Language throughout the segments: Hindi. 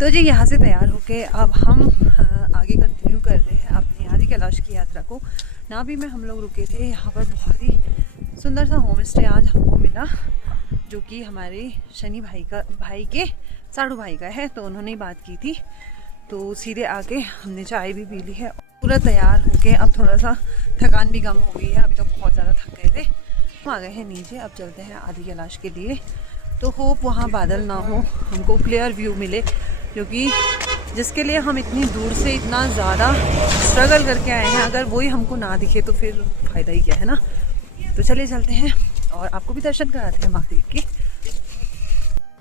तो जी यहाँ से तैयार होके अब हम आगे कंटिन्यू कर रहे हैं अपनी आदि कैलाश की यात्रा को। नाभि में हम लोग रुके थे, यहाँ पर बहुत ही सुंदर सा होम स्टे आज हमको मिला, जो कि हमारे शनि भाई के साड़ू भाई का है। तो उन्होंने ही बात की थी, तो सीधे आके हमने चाय भी पी ली है। पूरा तैयार होके अब थोड़ा सा थकान भी कम हो गई है, अभी तो बहुत ज़्यादा थक गए थे। हम आ गए हैं नीचे, अब चलते हैं आदि कैलाश के लिए। तो होप वहाँ बादल ना हो, हमको क्लियर व्यू मिले, क्योंकि जिसके लिए हम इतनी दूर से इतना ज़्यादा स्ट्रगल करके आए हैं, अगर वही हमको ना दिखे तो फिर फ़ायदा ही क्या है ना। तो चलिए चलते हैं और आपको भी दर्शन कराते हैं महादेव के।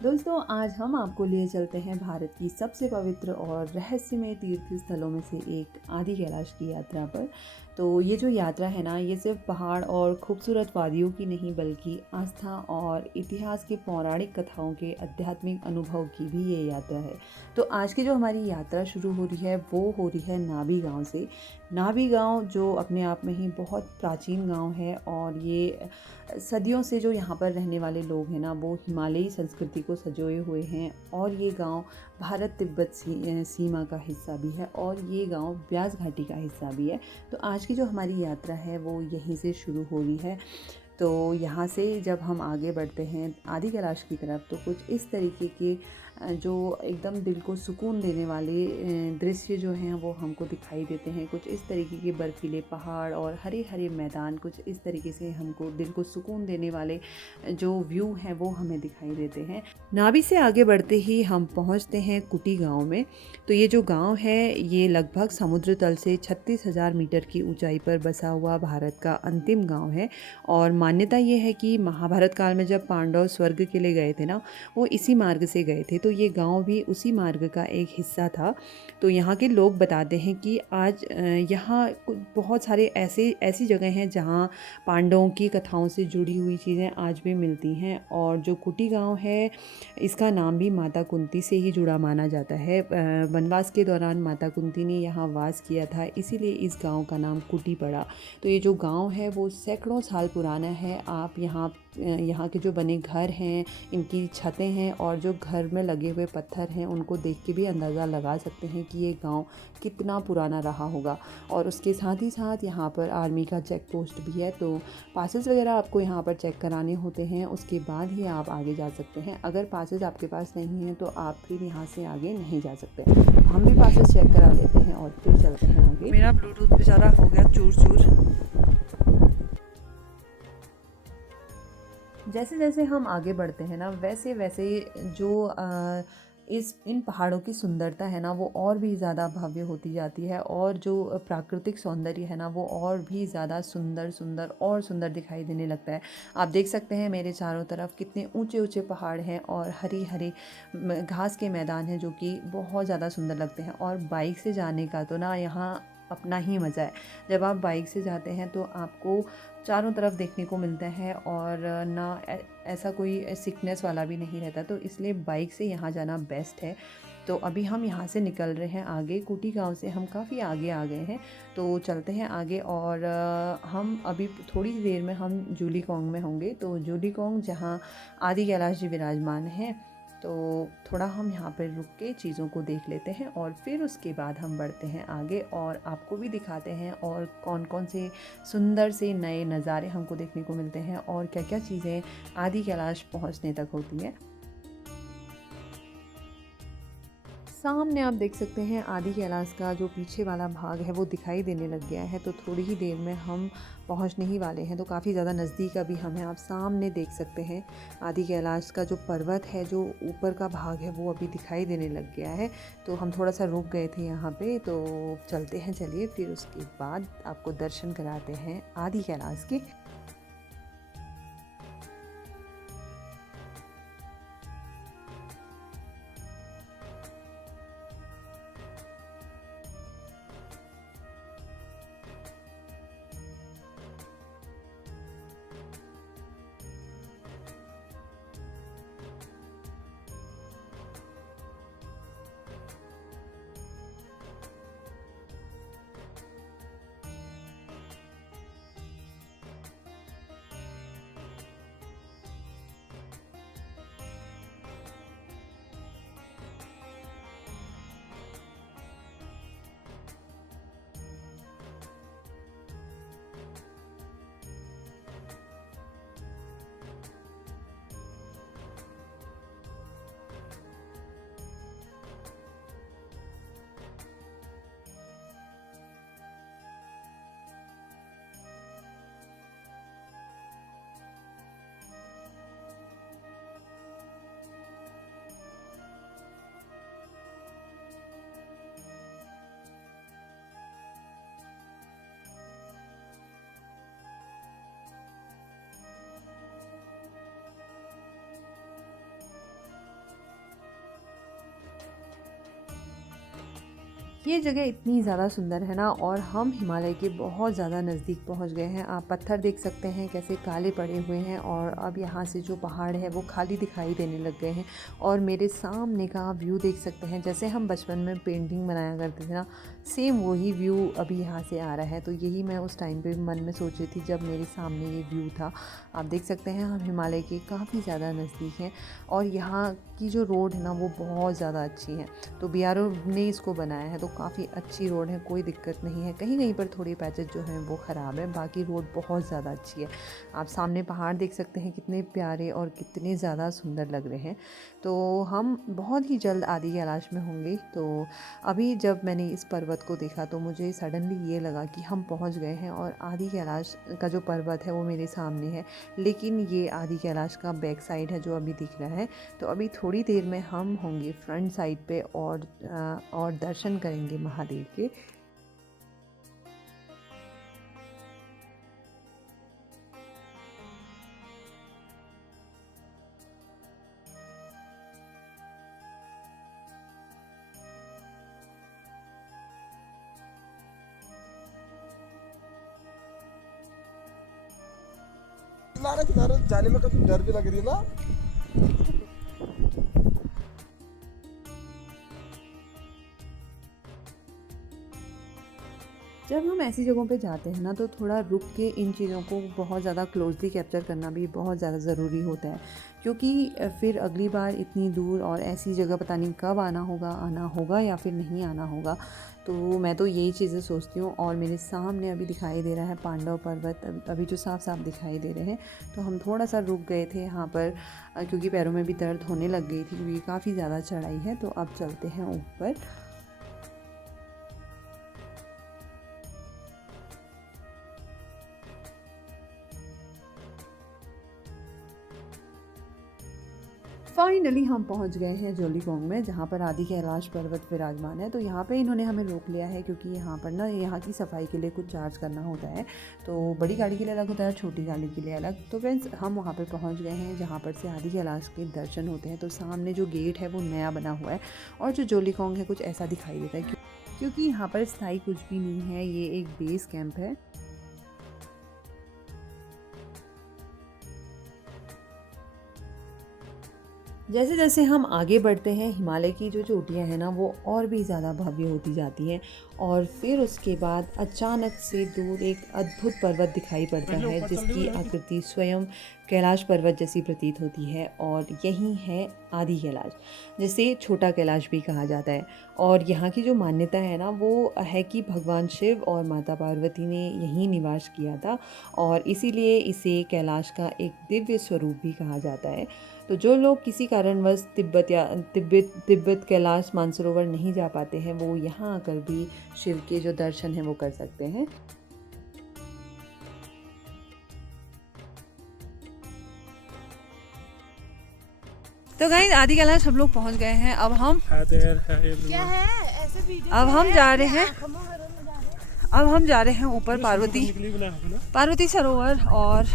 दोस्तों, आज हम आपको लिए चलते हैं भारत की सबसे पवित्र और रहस्यमय तीर्थ स्थलों में से एक आदि कैलाश की यात्रा पर। तो ये जो यात्रा है ना, ये सिर्फ पहाड़ और खूबसूरत वादियों की नहीं, बल्कि आस्था और इतिहास के पौराणिक कथाओं के आध्यात्मिक अनुभव की भी ये यात्रा है। तो आज की जो हमारी यात्रा शुरू हो रही है वो हो रही है नाभि गांव से। नाभि गांव जो अपने आप में ही बहुत प्राचीन गांव है, और ये सदियों से जो यहाँ पर रहने वाले लोग हैं ना, वो हिमालयी संस्कृति को सजोए हुए हैं। और ये गांव भारत तिब्बत सीमा का हिस्सा भी है, और ये गांव ब्यास घाटी का हिस्सा भी है। तो आज की जो हमारी यात्रा है वो यहीं से शुरू हो रही है। तो यहाँ से जब हम आगे बढ़ते हैं आदि कैलाश की तरफ, तो कुछ इस तरीके के जो एकदम दिल को सुकून देने वाले दृश्य जो हैं वो हमको दिखाई देते हैं। कुछ इस तरीके के बर्फीले पहाड़ और हरे हरे मैदान, कुछ इस तरीके से हमको दिल को सुकून देने वाले जो व्यू हैं वो हमें दिखाई देते हैं। नाभि से आगे बढ़ते ही हम पहुंचते हैं कुटी गांव में। तो ये जो गांव है ये लगभग समुद्र तल से 36,000 मीटर की ऊंचाई पर बसा हुआ भारत का अंतिम गांव है। और मान्यता ये है कि महाभारत काल में जब पांडव स्वर्ग के लिए गए थे ना, वो इसी मार्ग से गए थे। तो ये गांव भी उसी मार्ग का एक हिस्सा था। तो यहाँ के लोग बताते हैं कि आज यहाँ बहुत सारे ऐसी जगह हैं जहाँ पांडवों की कथाओं से जुड़ी हुई चीज़ें आज भी मिलती हैं। और जो कुटी गांव है, इसका नाम भी माता कुंती से ही जुड़ा माना जाता है। वनवास के दौरान माता कुंती ने यहाँ वास किया था, इसीलिए इस गांव का नाम कुटी पड़ा। तो ये जो गांव है वो सैकड़ों साल पुराना है। आप यहाँ के जो बने घर हैं, इनकी छतें हैं, और जो घर में लगे हुए पत्थर हैं, उनको देख के भी अंदाज़ा लगा सकते हैं कि ये गांव कितना पुराना रहा होगा। और उसके साथ ही साथ यहाँ पर आर्मी का चेक पोस्ट भी है। तो पासेस वगैरह आपको यहाँ पर चेक कराने होते हैं, उसके बाद ही आप आगे जा सकते हैं। अगर पासेस आपके पास नहीं हैं तो आप फिर यहाँ से आगे नहीं जा सकते। हम भी पासेस चेक करा लेते हैं और फिर चलते हैं आगे। मेरा ब्लूटूथ बेचारा हो गया चूर चूर। जैसे जैसे हम आगे बढ़ते हैं ना, वैसे वैसे जो इन पहाड़ों की सुंदरता है ना, वो और भी ज़्यादा भव्य होती जाती है। और जो प्राकृतिक सौंदर्य है ना, वो और भी ज़्यादा सुंदर दिखाई देने लगता है। आप देख सकते हैं मेरे चारों तरफ कितने ऊंचे ऊंचे पहाड़ हैं और हरी हरी घास के मैदान हैं, जो कि बहुत ज़्यादा सुंदर लगते हैं। और बाइक से जाने का तो ना यहाँ अपना ही मज़ा है। जब आप बाइक से जाते हैं तो आपको चारों तरफ देखने को मिलता है, और ना ऐसा कोई सिकनेस वाला भी नहीं रहता। तो इसलिए बाइक से यहाँ जाना बेस्ट है। तो अभी हम यहाँ से निकल रहे हैं आगे। कुटी गांव से हम काफ़ी आगे आ गए हैं, तो चलते हैं आगे। और हम अभी थोड़ी देर में हम जूलीकोंग में होंगे। तो जूलीकोंग जहाँ आदि कैलाश जी विराजमान हैं, तो थोड़ा हम यहाँ पर रुक के चीज़ों को देख लेते हैं, और फिर उसके बाद हम बढ़ते हैं आगे और आपको भी दिखाते हैं और कौन कौन से सुंदर से नए नज़ारे हमको देखने को मिलते हैं, और क्या क्या चीज़ें आदि कैलाश पहुँचने तक होती हैं। सामने आप देख सकते हैं आदि कैलाश का जो पीछे वाला भाग है वो दिखाई देने लग गया है। तो थोड़ी ही देर में हम पहुंचने ही वाले हैं। तो काफ़ी ज़्यादा नज़दीक अभी हमें आप सामने देख सकते हैं आदि कैलाश का जो पर्वत है, जो ऊपर का भाग है, वो अभी दिखाई देने लग गया है। तो हम थोड़ा सा रुक गए थे यहाँ पे, तो चलते हैं। चलिए फिर उसके बाद आपको दर्शन कराते हैं आदि कैलाश के। ये जगह इतनी ज़्यादा सुंदर है ना, और हम हिमालय के बहुत ज़्यादा नज़दीक पहुंच गए हैं। आप पत्थर देख सकते हैं कैसे काले पड़े हुए हैं, और अब यहाँ से जो पहाड़ है वो खाली दिखाई देने लग गए हैं। और मेरे सामने का व्यू देख सकते हैं, जैसे हम बचपन में पेंटिंग बनाया करते थे ना, सेम वही व्यू अभी यहाँ से आ रहा है। तो यही मैं उस टाइम पे मन में सोच रही थी जब मेरे सामने ये व्यू था। आप देख सकते हैं हम हिमालय के काफ़ी ज़्यादा नज़दीक हैं, और यहाँ की जो रोड है ना वो बहुत ज़्यादा अच्छी है। तो BRO ने इसको बनाया है, तो काफ़ी अच्छी रोड है, कोई दिक्कत नहीं है। कहीं कहीं पर थोड़ी पैचेज जो हैं वो ख़राब है, बाकी रोड बहुत ज़्यादा अच्छी है। आप सामने पहाड़ देख सकते हैं कितने प्यारे और कितने ज़्यादा सुंदर लग रहे हैं। तो हम बहुत ही जल्द आदि कैलाश में होंगे। तो अभी जब मैंने इस पर्वत को देखा तो मुझे सडनली ये लगा कि हम पहुंच गए हैं, और आदि कैलाश का जो पर्वत है वो मेरे सामने है। लेकिन ये आदि कैलाश का बैक साइड है जो अभी दिख रहा है। तो अभी थोड़ी देर में हम होंगे फ्रंट साइड पे, और दर्शन करेंगे महादेव के। किनारे किनारे जाने में कभी डर भी लग रही है ना। जब हम ऐसी जगहों पे जाते हैं ना तो थोड़ा रुक के इन चीज़ों को बहुत ज़्यादा क्लोजली कैप्चर करना भी बहुत ज़्यादा ज़रूरी होता है, क्योंकि फिर अगली बार इतनी दूर और ऐसी जगह पता नहीं कब आना होगा या फिर नहीं आना होगा। तो मैं तो यही चीज़ें सोचती हूँ। और मेरे सामने अभी दिखाई दे रहा है पांडव पर्वत, अभी जो साफ साफ दिखाई दे रहे हैं। तो हम थोड़ा सा रुक गए थे यहाँ पर, क्योंकि पैरों में भी दर्द होने लग गई थी, क्योंकि काफ़ी ज़्यादा चढ़ाई है। तो अब चलते हैं ऊपर। फाइनली हम पहुंच गए हैं जोलीकोंग में, जहां पर आदि कैलाश पर्वत विराजमान है। तो यहाँ पे इन्होंने हमें रोक लिया है, क्योंकि यहाँ पर ना यहाँ की सफाई के लिए कुछ चार्ज करना होता है। तो बड़ी गाड़ी के लिए अलग होता है, छोटी गाड़ी के लिए अलग। तो फ्रेंड्स हम वहाँ पे पहुँच गए हैं जहाँ पर से आदि कैलाश के दर्शन होते हैं। तो सामने जो गेट है वो नया बना हुआ है, और जो जोलीकोंग है कुछ ऐसा दिखाई देता है, क्योंकि यहाँ पर स्थायी कुछ भी नहीं है, ये एक बेस कैंप है। जैसे जैसे हम आगे बढ़ते हैं हिमालय की जो चोटियाँ हैं ना वो और भी ज़्यादा भव्य होती जाती हैं, और फिर उसके बाद अचानक से दूर एक अद्भुत पर्वत दिखाई पड़ता है, जिसकी आकृति स्वयं कैलाश पर्वत जैसी प्रतीत होती है। और यही है आदि कैलाश, जिसे छोटा कैलाश भी कहा जाता है। और यहाँ की जो मान्यता है ना वो है कि भगवान शिव और माता पार्वती ने यहीं निवास किया था, और इसीलिए इसे कैलाश का एक दिव्य स्वरूप भी कहा जाता है। तो जो लोग किसी कारणवश तिब्बत कैलाश मानसरोवर नहीं जा पाते हैं, वो यहाँ आकर भी शिव के जो दर्शन हैं वो कर सकते हैं। तो गाइस आदि कैलाश हम लोग पहुंच गए हैं। अब हम क्या है ऐसे वीडियो अब हम जा रहे हैं अब हम जा रहे हैं ऊपर पार्वती सरोवर और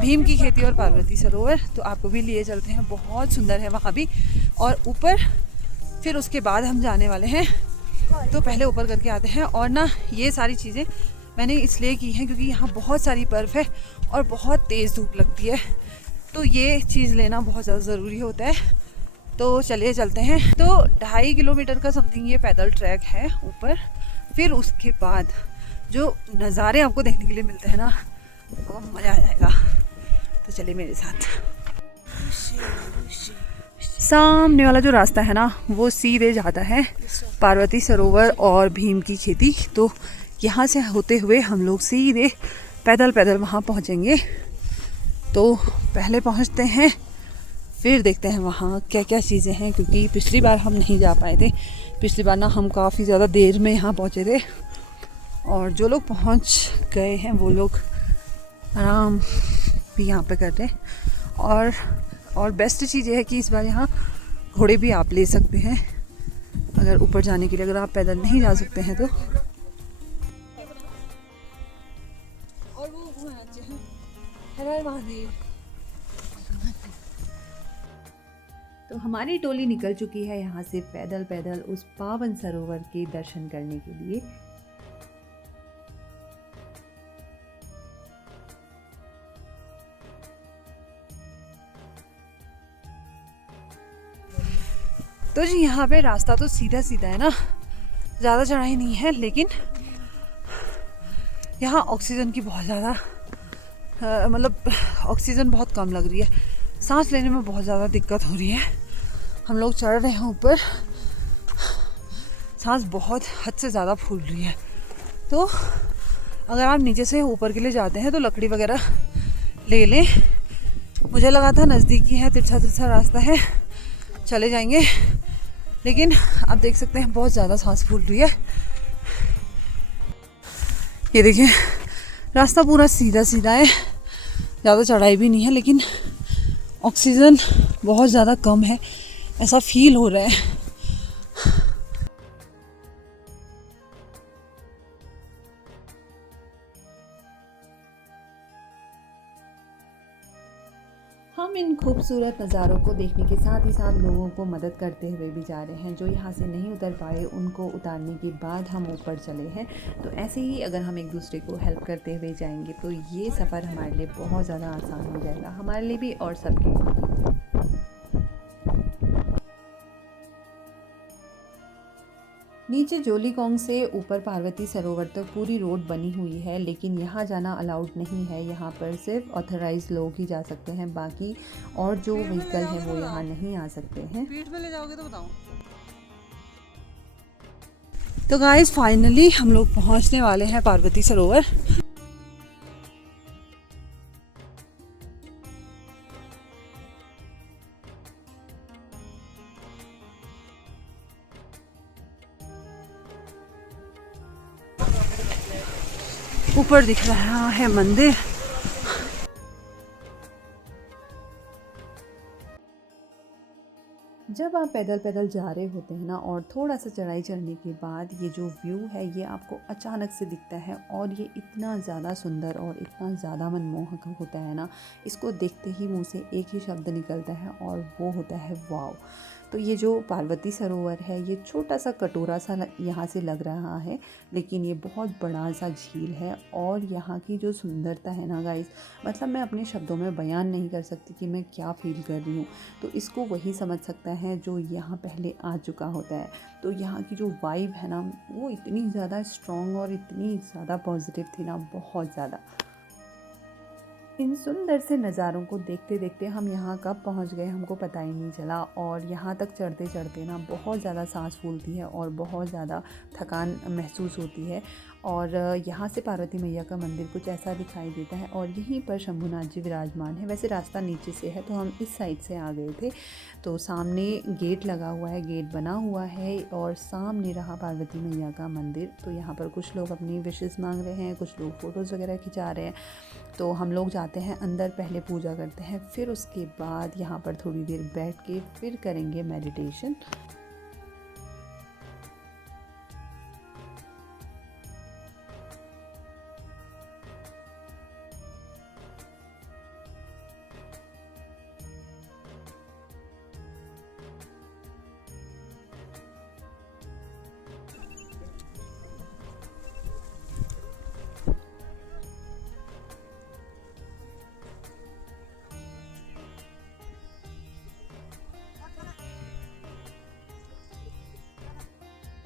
भीम की खेती और पार्वती सरोवर। तो आपको भी लिए चलते हैं, बहुत सुंदर है वहाँ भी। और ऊपर फिर उसके बाद हम जाने वाले हैं, तो पहले ऊपर करके आते हैं। और ना ये सारी चीज़ें मैंने इसलिए की हैं क्योंकि यहाँ बहुत सारी बर्फ़ है और बहुत तेज़ धूप लगती है, तो ये चीज़ लेना बहुत ज़्यादा ज़रूरी होता है। तो चलिए चलते हैं। तो 2.5 किलोमीटर का समथिंग ये पैदल ट्रैक है ऊपर। फिर उसके बाद जो नज़ारे आपको देखने के लिए मिलते हैं ना, वो मज़ा आ जाएगा। तो चलिए मेरे साथ। सामने वाला जो रास्ता है ना वो सीधे जाता है पार्वती सरोवर और भीम की खेती। तो यहाँ से होते हुए हम लोग सीधे पैदल पैदल वहाँ पहुँचेंगे। तो पहले पहुँचते हैं, फिर देखते हैं वहाँ क्या क्या चीज़ें हैं, क्योंकि पिछली बार हम नहीं जा पाए थे। पिछली बार ना हम काफ़ी ज़्यादा देर में यहाँ पहुँचे थे, और जो लोग पहुँच गए हैं वो लोग आराम भी यहाँ पे कर रहे हैं। और बेस्ट चीज़ ये है कि इस बार यहाँ घोड़े भी आप ले सकते हैं अगर ऊपर जाने के लिए, अगर आप पैदल नहीं जा सकते हैं तो। और वो हर हर महादेव। तो हमारी टोली निकल चुकी है यहाँ से पैदल पैदल उस पावन सरोवर के दर्शन करने के लिए। तो जी यहाँ पे रास्ता तो सीधा सीधा है ना, ज़्यादा चढ़ाई नहीं है, लेकिन यहाँ ऑक्सीजन की बहुत ज़्यादा मतलब ऑक्सीजन बहुत कम लग रही है, सांस लेने में बहुत ज़्यादा दिक्कत हो रही है। हम लोग चढ़ रहे हैं ऊपर, सांस बहुत हद से ज़्यादा फूल रही है। तो अगर आप नीचे से ऊपर के लिए जाते हैं तो लकड़ी वगैरह ले लें। मुझे लगा था नज़दीकी है, तिरछा तिरछा रास्ता है, चले जाएंगे, लेकिन आप देख सकते हैं बहुत ज़्यादा सांस फूल रही है। ये देखिए रास्ता पूरा सीधा सीधा है, ज़्यादा चढ़ाई भी नहीं है, लेकिन ऑक्सीजन बहुत ज़्यादा कम है, ऐसा फील हो रहा है। हम इन खूबसूरत नज़ारों को देखने के साथ ही साथ लोगों को मदद करते हुए भी जा रहे हैं। जो यहाँ से नहीं उतर पाए उनको उतारने के बाद हम ऊपर चले हैं। तो ऐसे ही अगर हम एक दूसरे को हेल्प करते हुए जाएंगे तो ये सफ़र हमारे लिए बहुत ज़्यादा आसान हो जाएगा, हमारे लिए भी और सबके लिए। नीचे जोलीकोंग से ऊपर पार्वती सरोवर तक पूरी रोड बनी हुई है, लेकिन यहाँ जाना अलाउड नहीं है। यहाँ पर सिर्फ ऑथराइज्ड लोग ही जा सकते हैं, बाकी और जो व्हीकल है वो यहाँ नहीं आ सकते हैं। पीठ में ले जाओगे तो बताओ। तो गाइस फाइनली हम लोग पहुँचने वाले हैं पार्वती सरोवर। ऊपर दिख रहा है मंदिर। जब आप पैदल पैदल जा रहे होते हैं ना और थोड़ा सा चढ़ाई चढ़ने के बाद ये जो व्यू है ये आपको अचानक से दिखता है, और ये इतना ज़्यादा सुंदर और इतना ज़्यादा मनमोहक होता है ना, इसको देखते ही मुंह से एक ही शब्द निकलता है और वो होता है वाव। तो ये जो पार्वती सरोवर है ये छोटा सा कटोरा सा यहाँ से लग रहा है, लेकिन ये बहुत बड़ा सा झील है। और यहाँ की जो सुंदरता है ना गाइस, मतलब मैं अपने शब्दों में बयान नहीं कर सकती कि मैं क्या फील कर रही हूँ। तो इसको वही समझ सकता है जो यहाँ पहले आ चुका होता है। तो यहाँ की जो वाइब है ना वो इतनी ज़्यादा स्ट्रॉन्ग और इतनी ज़्यादा पॉजिटिव थी ना, बहुत ज़्यादा। इन सुंदर से नज़ारों को देखते देखते हम यहाँ कब पहुँच गए हमको पता ही नहीं चला। और यहाँ तक चढ़ते चढ़ते ना बहुत ज़्यादा सांस फूलती है और बहुत ज़्यादा थकान महसूस होती है। और यहाँ से पार्वती मैया का मंदिर कुछ ऐसा दिखाई देता है, और यहीं पर शंभुनाथ जी विराजमान है। वैसे रास्ता नीचे से है तो हम इस साइड से आ गए थे। तो सामने गेट लगा हुआ है, गेट बना हुआ है, और सामने रहा पार्वती मैया का मंदिर। तो यहाँ पर कुछ लोग अपनी विशेस मांग रहे हैं, कुछ लोग फ़ोटोज़ वगैरह खिंचा रहे हैं। तो हम लोग जाते हैं अंदर, पहले पूजा करते हैं, फिर उसके बाद यहाँ पर थोड़ी देर बैठ के फिर करेंगे मेडिटेशन।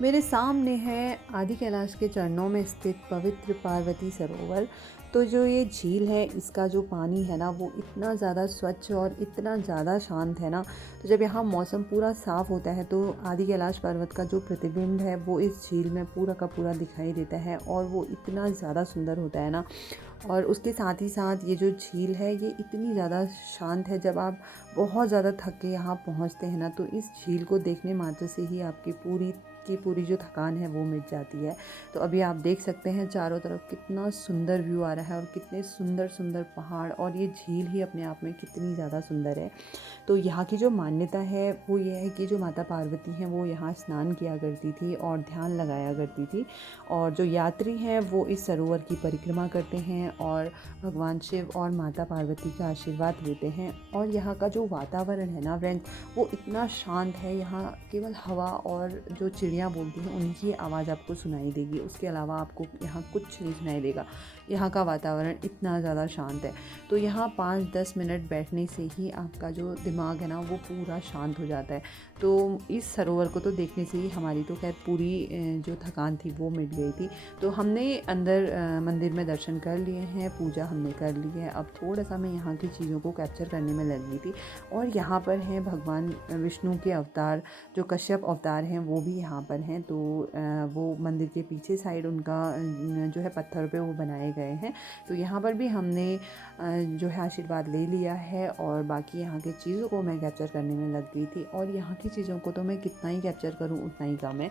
मेरे सामने है आदि कैलाश के चरणों में स्थित पवित्र पार्वती सरोवर। तो जो ये झील है इसका जो पानी है ना वो इतना ज़्यादा स्वच्छ और इतना ज़्यादा शांत है ना। तो जब यहाँ मौसम पूरा साफ़ होता है तो आदि कैलाश पर्वत का जो प्रतिबिंब है वो इस झील में पूरा का पूरा दिखाई देता है, और वो इतना ज़्यादा सुंदर होता है ना। और उसके साथ ही साथ ये जो झील है ये इतनी ज़्यादा शांत है। जब आप बहुत ज़्यादा थक के यहाँ पहुँचते हैं ना तो इस झील को देखने मात्र से ही आपकी पूरी की पूरी जो थकान है वो मिट जाती है। तो अभी आप देख सकते हैं चारों तरफ कितना सुंदर व्यू आ रहा है और कितने सुंदर सुंदर पहाड़, और ये झील ही अपने आप में कितनी ज़्यादा सुंदर है। तो यहाँ की जो मान्यता है वो ये है कि जो माता पार्वती हैं वो यहाँ स्नान किया करती थी और ध्यान लगाया करती थी, और जो यात्री हैं वो इस सरोवर की परिक्रमा करते हैं और भगवान शिव और माता पार्वती का आशीर्वाद लेते हैं। और यहाँ का जो वातावरण है ना फ्रेंड्स, वो इतना शांत है। यहाँ केवल हवा और जो चिड़िया बोलती हैं उनकी आवाज़ आपको सुनाई देगी, उसके अलावा आपको यहाँ कुछ नहीं सुनाई देगा। यहाँ का वातावरण इतना ज़्यादा शांत है। तो यहाँ 5-10 मिनट बैठने से ही आपका जो दिमाग है ना वो पूरा शांत हो जाता है। तो इस सरोवर को तो देखने से ही हमारी तो खैर पूरी जो थकान थी वो मिट गई थी। तो हमने अंदर मंदिर में दर्शन कर लिए हैं, पूजा हमने कर ली है। अब थोड़ा सा मैं यहाँ की चीज़ों को कैप्चर करने में लगी थी। और यहाँ पर हैं भगवान विष्णु के अवतार, जो कश्यप अवतार हैं वो भी यहाँ पर हैं। तो वो मंदिर के पीछे साइड उनका जो है पत्थर पे वो बनाए गए हैं। तो यहाँ पर भी हमने जो है आशीर्वाद ले लिया है, और बाकी यहाँ की चीज़ों को मैं कैप्चर करने में लग गई थी। और यहाँ की चीज़ों को तो मैं कितना ही कैप्चर करूँ उतना ही कम है।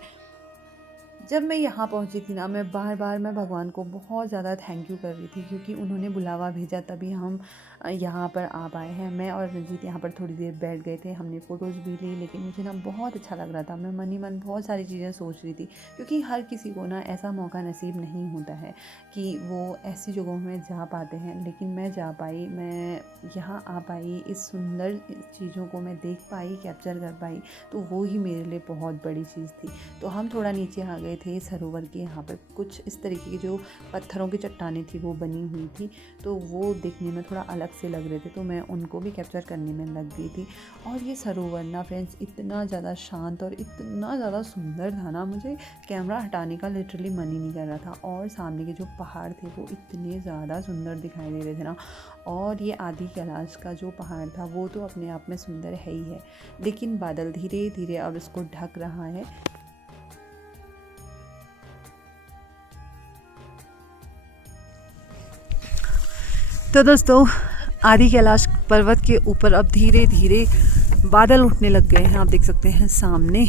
जब मैं यहाँ पहुँची थी ना, मैं बार बार मैं भगवान को बहुत ज़्यादा थैंक यू कर रही थी, क्योंकि उन्होंने बुलावा भेजा तभी हम यहाँ पर आ पाए हैं। मैं और रंजीत यहाँ पर थोड़ी देर बैठ गए थे, हमने फ़ोटोज़ भी ली, लेकिन मुझे ना बहुत अच्छा लग रहा था। मैं मन ही मन बहुत सारी चीज़ें सोच रही थी, क्योंकि हर किसी को ना ऐसा मौका नसीब नहीं होता है कि वो ऐसी जगहों में जा पाते हैं। लेकिन मैं जा पाई, मैं यहाँ आ पाई, इस सुंदर चीज़ों को मैं देख पाई, कैप्चर कर पाई, तो वो ही मेरे लिए बहुत बड़ी चीज़ थी। तो हम थोड़ा नीचे आ गए थे सरोवर के, यहाँ पर कुछ इस तरीके की जो पत्थरों की चट्टानें थी वो बनी हुई थी, तो वो देखने में थोड़ा अलग से लग रहे थे, तो मैं उनको भी कैप्चर करने में लग गई थी। और ये सरोवर ना फ्रेंड्स इतना ज़्यादा शांत और इतना ज़्यादा सुंदर था ना, मुझे कैमरा हटाने का लिटरली मन ही नहीं कर रहा था। और सामने के जो पहाड़ थे वो इतने ज़्यादा सुंदर दिखाई दे रहे थे ना। और ये आदि कैलाश का जो पहाड़ था वो तो अपने आप में सुंदर है ही है, लेकिन बादल धीरे धीरे अब इसको ढक रहा है। तो दोस्तों, आदि कैलाश पर्वत के ऊपर अब धीरे धीरे बादल उठने लग गए हैं, आप देख सकते हैं सामने।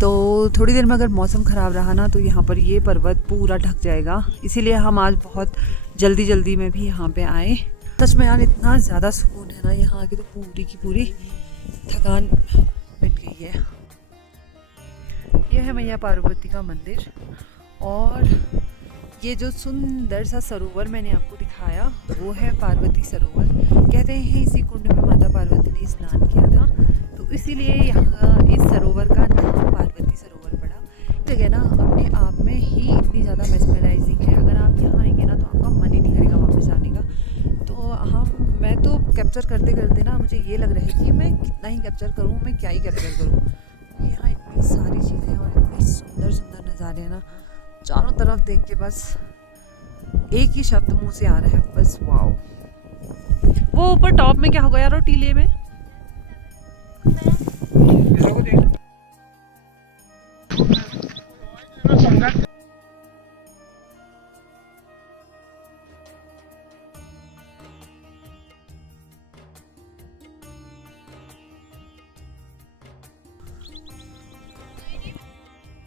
तो थोड़ी देर में अगर मौसम ख़राब रहा ना तो यहाँ पर ये पर्वत पूरा ढक जाएगा, इसीलिए हम आज बहुत जल्दी जल्दी में भी यहाँ पे आए। सच में यार इतना ज़्यादा सुकून है ना यहाँ आके, तो पूरी की पूरी थकान मिट गई है। यह है मैया पार्वती का मंदिर, और ये जो सुंदर सा सरोवर मैंने आपको दिखाया वो है पार्वती सरोवर। कहते हैं इसी कुंड में माता पार्वती ने स्नान किया था, तो इसीलिए यहाँ इस सरोवर का नाम पार्वती सरोवर पड़ा। जगह ना अपने आप में ही इतनी ज़्यादा मेस्मराइजिंग है, अगर आप यहाँ आएंगे ना तो आपका मन ही नहीं करेगा वापस आने का। तो मैं तो कैप्चर करते करते ना मुझे ये लग रहा है कि मैं कितना ही कैप्चर करूँ, मैं क्या ही कैप्चर करूँ। यहाँ इतनी सारी चीज़ें और इतने सुंदर सुंदर नज़ारे हैं ना, चारों तरफ देख के बस एक ही शब्द मुंह से आ रहा है, बस वाओ। वो ऊपर टॉप में क्या होगा यार, वो टीले में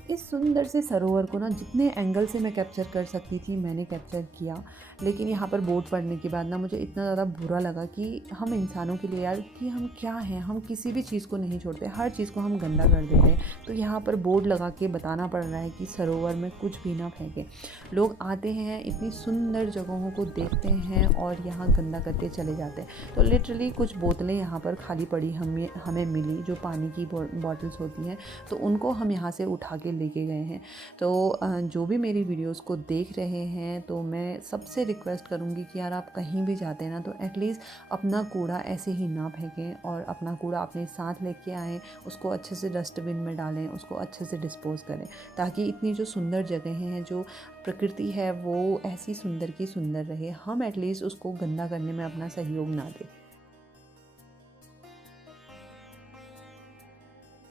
इस सुंदर से सरोवर को ना जितने एंगल से मैं कैप्चर कर सकती थी मैंने कैप्चर किया। लेकिन यहाँ पर बोर्ड पढ़ने के बाद ना मुझे इतना ज़्यादा बुरा लगा कि हम इंसानों के लिए यार कि हम क्या हैं, हम किसी भी चीज़ को नहीं छोड़ते, हर चीज़ को हम गंदा कर देते हैं। तो यहाँ पर बोर्ड लगा के बताना पड़ रहा है कि सरोवर में कुछ भी ना फेंकें। लोग आते हैं, इतनी सुंदर जगहों को देखते हैं और यहाँ गंदा करके चले जाते हैं। तो लिटरली कुछ बोतलें यहाँ पर खाली पड़ी हमें मिली, जो पानी की बॉटल्स होती हैं, तो उनको हम यहाँ से उठा के लेके गए हैं। तो जो भी मेरी वीडियोस को देख रहे हैं, तो मैं सबसे रिक्वेस्ट करूँगी कि यार आप कहीं भी जाते हैं ना तो एटलीस्ट अपना कूड़ा ऐसे ही ना फेंकें, और अपना कूड़ा अपने साथ लेके आएँ, उसको अच्छे से डस्टबिन में डालें, उसको अच्छे से डिस्पोज़ करें, ताकि इतनी जो सुंदर जगहें हैं, जो प्रकृति है, वो ऐसी सुंदर की सुंदर रहे। हम एटलीस्ट उसको गंदा करने में अपना सहयोग ना दें।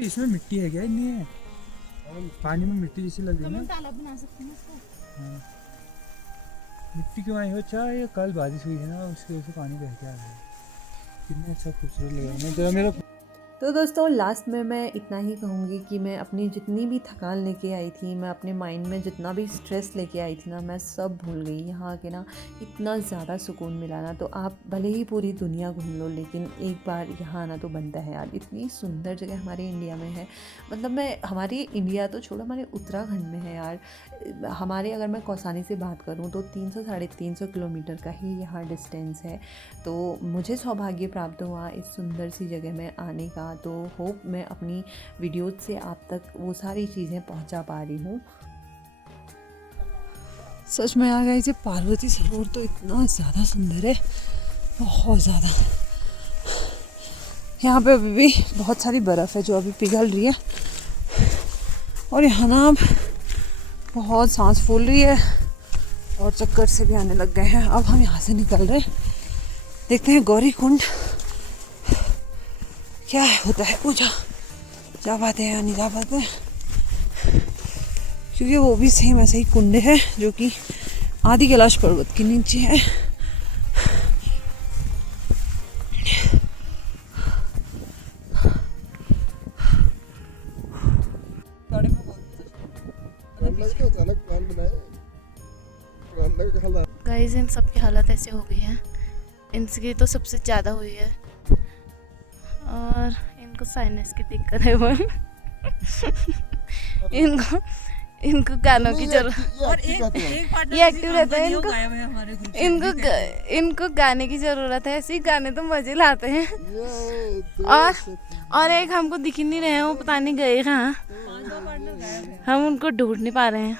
इसमें मिट्टी है क्या? नहीं है, पानी में मिट्टी जैसी लग रही है। तालाब बना सकते हैं इसको। हाँ। मिट्टी क्यों आई हो? अच्छा, ये कल बारिश हुई है ना, उसकी वजह से पानी बह के आ रहा है। कितना अच्छा खूबसूरत लग रहा है। जरा मेरा तो दोस्तों लास्ट में मैं इतना ही कहूँगी कि मैं अपनी जितनी भी थकान लेके आई थी, मैं अपने माइंड में जितना भी स्ट्रेस लेके आई थी ना, मैं सब भूल गई। यहाँ आके ना इतना ज़्यादा सुकून मिला ना, तो आप भले ही पूरी दुनिया घूम लो लेकिन एक बार यहाँ आना तो बनता है यार। इतनी सुंदर जगह हमारे इंडिया में है, मतलब मैं हमारी इंडिया तो छोड़ो, हमारे उत्तराखंड में है यार। हमारे अगर मैं कौसानी से बात करूँ तो 300 साढ़े 300 किलोमीटर का ही यहाँ डिस्टेंस है। तो मुझे सौभाग्य प्राप्त हुआ इस सुंदर सी जगह में आने का। तो होप मैं अपनी वीडियोज़ से आप तक वो सारी चीज़ें पहुंचा पा रही हूँ। सच में आ गई, पार्वती सरोवर तो इतना ज़्यादा सुंदर है, बहुत ज़्यादा। यहाँ पे अभी भी बहुत सारी बर्फ़ है जो अभी पिघल रही है, और यहाँ ना अब बहुत सांस फूल रही है और चक्कर से भी आने लग गए हैं। अब हम यहाँ से निकल रहे हैं, देखते हैं गौरी कुंड क्या होता है, पूछा जा पाते हैं या नहीं जा पाते, क्योंकि वो भी सेम ऐसे ही कुंड है जो कि आदि कैलाश पर्वत के नीचे है। गाइस इन सब की हालत ऐसे हो गई है, इनकी तो सबसे ज़्यादा हुई है, और इनको साइनस की दिक्कत है वो इनको गानों की जरूरत, ये एक्टिव रहता है, इनको गाने की ज़रूरत है। ऐसे ही गाने तो मज़े लाते हैं। और एक हमको दिख ही नहीं रहे हैं, वो पता नहीं गए कहाँ, हम उनको ढूंढ नहीं पा रहे हैं।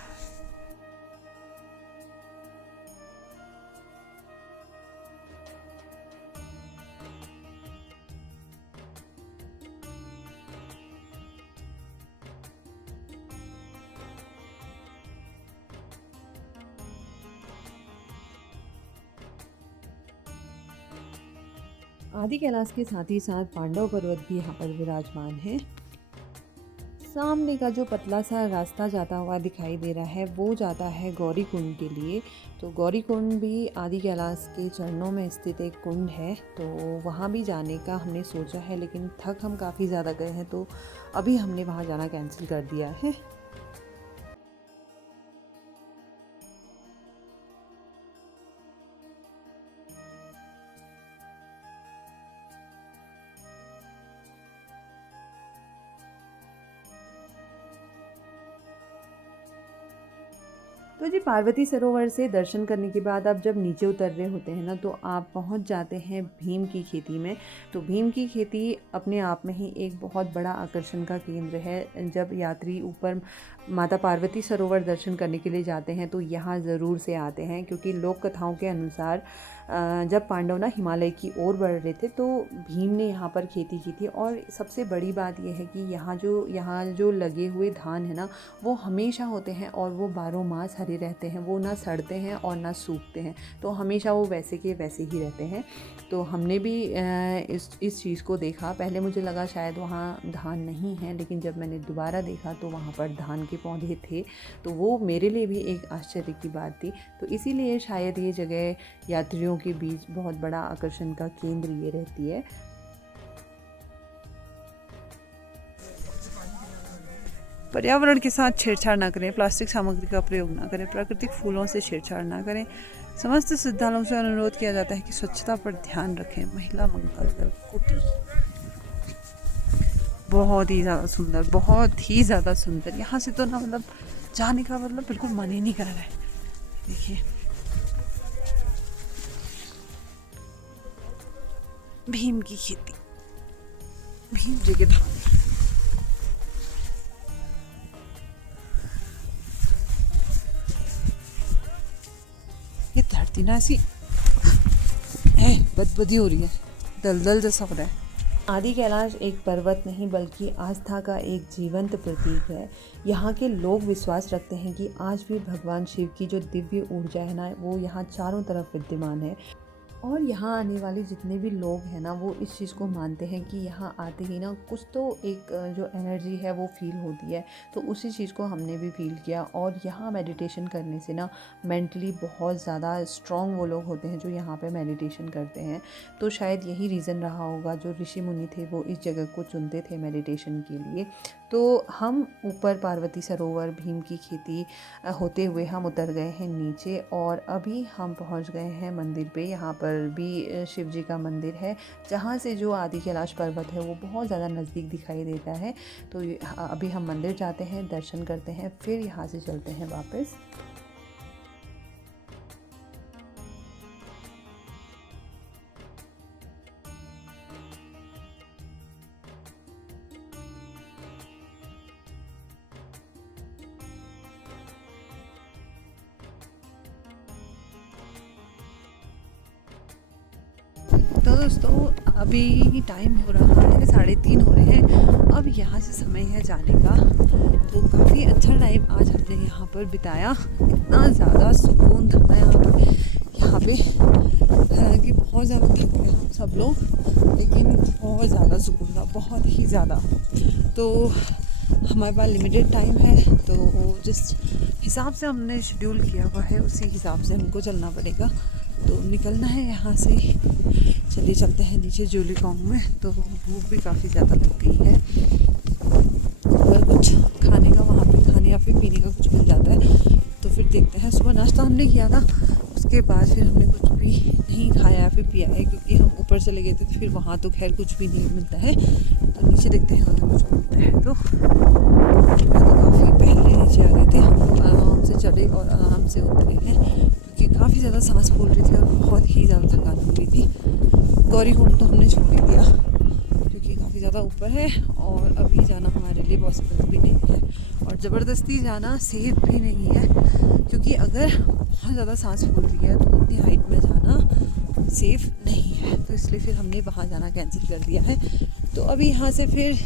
आदि कैलाश के साथ ही साथ पांडव पर्वत भी यहाँ पर विराजमान है। सामने का जो पतला सा रास्ता जाता हुआ दिखाई दे रहा है वो जाता है गौरी कुंड के लिए। तो गौरी कुंड भी आदि कैलाश के चरणों में स्थित एक कुंड है, तो वहाँ भी जाने का हमने सोचा है, लेकिन थक हम काफ़ी ज़्यादा गए हैं तो अभी हमने वहाँ जाना कैंसिल कर दिया है। तो जी पार्वती सरोवर से दर्शन करने के बाद आप जब नीचे उतर रहे होते हैं ना, तो आप पहुंच जाते हैं भीम की खेती में। तो भीम की खेती अपने आप में ही एक बहुत बड़ा आकर्षण का केंद्र है। जब यात्री ऊपर माता पार्वती सरोवर दर्शन करने के लिए जाते हैं तो यहाँ ज़रूर से आते हैं, क्योंकि लोक कथाओं के अनुसार जब पांडव ना हिमालय की ओर बढ़ रहे थे तो भीम ने यहाँ पर खेती की थी। और सबसे बड़ी बात यह है कि यहाँ जो लगे हुए धान है ना, वो हमेशा होते हैं और वो 12 मास हरे रहते हैं, वो ना सड़ते हैं और ना सूखते हैं, तो हमेशा वो वैसे के वैसे ही रहते हैं। तो हमने भी इस चीज़ को देखा। पहले मुझे लगा शायद वहाँ धान नहीं है, लेकिन जब मैंने दोबारा देखा तो वहाँ पर धान के पौधे थे, तो वो मेरे लिए भी एक आश्चर्य की बात थी। तो इसीलिए शायद ये जगह यात्रियों के बीच बहुत बड़ा आकर्षण का केंद्र ये रहती है। पर्यावरण के साथ छेड़छाड़ ना करें, प्लास्टिक सामग्री का प्रयोग ना करें, प्राकृतिक फूलों से छेड़छाड़ ना करें। समस्त श्रद्धालुओं से अनुरोध किया जाता है कि स्वच्छता पर ध्यान रखें। महिला मंगल कुटी बहुत ही ज़्यादा सुंदर, बहुत ही ज़्यादा सुंदर। यहाँ से तो ना मतलब जाने का मतलब बिल्कुल मन ही नहीं कर रहा है। देखिए भीम की खेती, भीम जी के धान। ये धरती ना ऐसी है, बदबदी हो रही है, दलदल जैसा हो रहा है। आदि कैलाश एक पर्वत नहीं बल्कि आस्था का एक जीवंत प्रतीक है। यहाँ के लोग विश्वास रखते हैं कि आज भी भगवान शिव की जो दिव्य ऊर्जा है ना, वो यहाँ चारों तरफ विद्यमान है। और यहाँ आने वाले जितने भी लोग हैं ना वो इस चीज़ को मानते हैं कि यहाँ आते ही ना कुछ तो एक जो एनर्जी है वो फील होती है। तो उसी चीज़ को हमने भी फील किया और यहाँ मेडिटेशन करने से ना मेंटली बहुत ज़्यादा स्ट्रॉन्ग वो लोग होते हैं जो यहाँ पे मेडिटेशन करते हैं। तो शायद यही रीज़न रहा होगा जो ऋषि मुनि थे वो इस जगह को चुनते थे मेडिटेशन के लिए। तो हम ऊपर पार्वती सरोवर भीम की खेती होते हुए हम उतर गए हैं नीचे और अभी हम पहुंच गए हैं मंदिर पे। यहाँ पर भी शिव जी का मंदिर है जहाँ से जो आदि कैलाश पर्वत है वो बहुत ज़्यादा नज़दीक दिखाई देता है। तो अभी हम मंदिर जाते हैं, दर्शन करते हैं, फिर यहाँ से चलते हैं वापस। तो दोस्तों अभी टाइम हो रहा है 3:30 हो रहे हैं। अब यहाँ से समय है जाने का। तो काफ़ी अच्छा टाइम आज हमने यहाँ पर बिताया। इतना ज़्यादा सुकून था यहाँ पे हालांकि बहुत ज़्यादा थक गए हम सब लोग, लेकिन बहुत ज़्यादा सुकून था, बहुत ही ज़्यादा। तो हमारे पास लिमिटेड टाइम है तो जिस हिसाब से हमने शेड्यूल किया हुआ है उसी हिसाब से हमको चलना पड़ेगा। तो निकलना है यहाँ से। चलिए चलते हैं नीचे जूली कॉन्ग में। तो भूख भी काफ़ी ज़्यादा लग गई है। अगर कुछ खाने का वहाँ पे खाने या फिर पीने का कुछ मिल जाता है तो फिर देखते हैं। सुबह नाश्ता हमने किया था, उसके बाद फिर हमने कुछ भी नहीं खाया या फिर पिया है क्योंकि हम ऊपर चले गए थे तो फिर वहाँ तो खैर कुछ भी नहीं मिलता है। तो नीचे देखते हैं अगर कुछ मिलता है तो काफ़ी पहले नीचे आ गए थे हम। आराम से चले और आराम से उतरे हैं क्योंकि काफ़ी ज़्यादा सांस फूल रही थी और बहुत ही ज़्यादा थकान हो रही थी। गौरीकुंड तो हमने छोड़ ही दिया क्योंकि काफ़ी ज़्यादा ऊपर है और अभी जाना हमारे लिए पॉसिबल भी नहीं है और ज़बरदस्ती जाना सेफ भी नहीं है क्योंकि अगर बहुत ज़्यादा सांस फूल रही है तो उतनी हाइट में जाना सेफ़ नहीं है। तो इसलिए फिर हमने वहाँ जाना कैंसिल कर दिया है। तो अभी यहाँ से फिर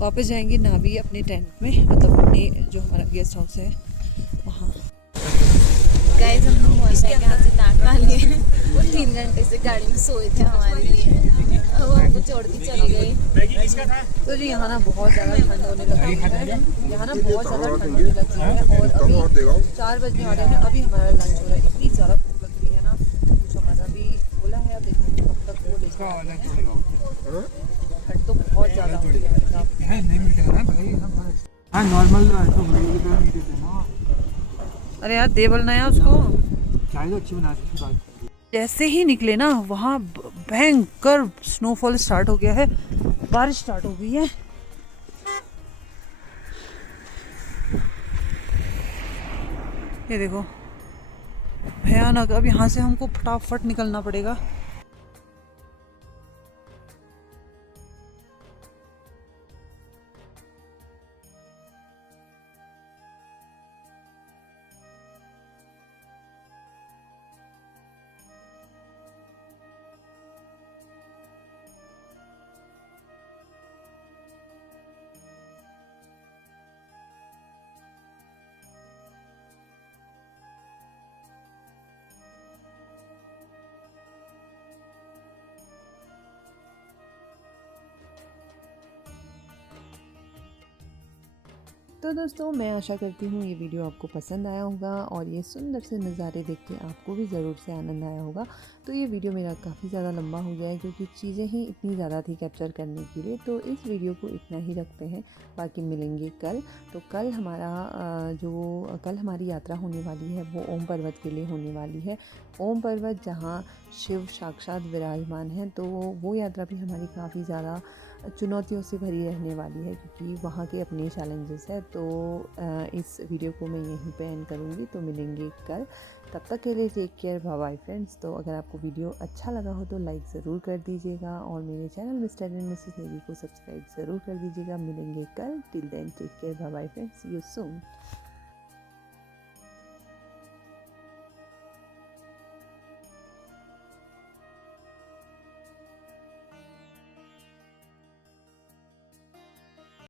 वापस जाएंगे नाभी अपने टेंट में, मतलब अपने जो हमारा गेस्ट हाउस है वहाँ। गाइस हम लोग मौसा के हाथ से डांट खा लिए। वो 3 घंटे से गाड़ी में सोए थे हमारे लिए, अब वो हमको छोड़ के चली गई। तो जी यहाँ ना बहुत ज़्यादा ठंड होने लगी है। यहाँ ना बहुत ज़्यादा ठंड होने लगी है और अभी 4 बजने वाले हैं। अभी हमारा लंच हो रहा है। इतनी ज़्यादा भूख लग रही है ना, कुछ हमारा भी बोला है। अब देखते हैं कब तक वो लेकर ठंड तो बहुत ज़्यादा हो रही है। नहीं मिलेगा ना भाई, हाँ नॉर्मल तो नहीं देते ना। अरे यार दे बोलना है उसको। चाय तो अच्छी बना सकती बात। जैसे ही निकले ना वहाँ भयंकर स्नोफॉल स्टार्ट हो गया है, बारिश स्टार्ट हो गई है। ये देखो भयानक। अब यहाँ से हमको फटाफट निकलना पड़ेगा। तो दोस्तों मैं आशा करती हूँ ये वीडियो आपको पसंद आया होगा और ये सुंदर से नज़ारे देख के आपको भी ज़रूर से आनंद आया होगा। तो ये वीडियो मेरा काफ़ी ज़्यादा लंबा हो गया है क्योंकि चीज़ें ही इतनी ज़्यादा थी कैप्चर करने के लिए। तो इस वीडियो को इतना ही रखते हैं, बाकी मिलेंगे कल। तो कल हमारी यात्रा होने वाली है वो ओम पर्वत के लिए होने वाली है। ओम पर्वत जहाँ शिव साक्षात विराजमान हैं, तो वो यात्रा भी हमारी काफ़ी ज़्यादा चुनौतियों से भरी रहने वाली है क्योंकि वहाँ के अपने चैलेंजेस है। तो इस वीडियो को मैं यहीं पे एंड करूँगी। तो मिलेंगे कल, तब तक के लिए take care, bye bye friends. तो अगर आपको वीडियो अच्छा लगा हो तो लाइक ज़रूर कर दीजिएगा और मेरे channel Mr and Mrs Navy को सब्सक्राइब ज़रूर कर दीजिएगा। मिलेंगे कल, till then take care, bye bye friends, see you soon.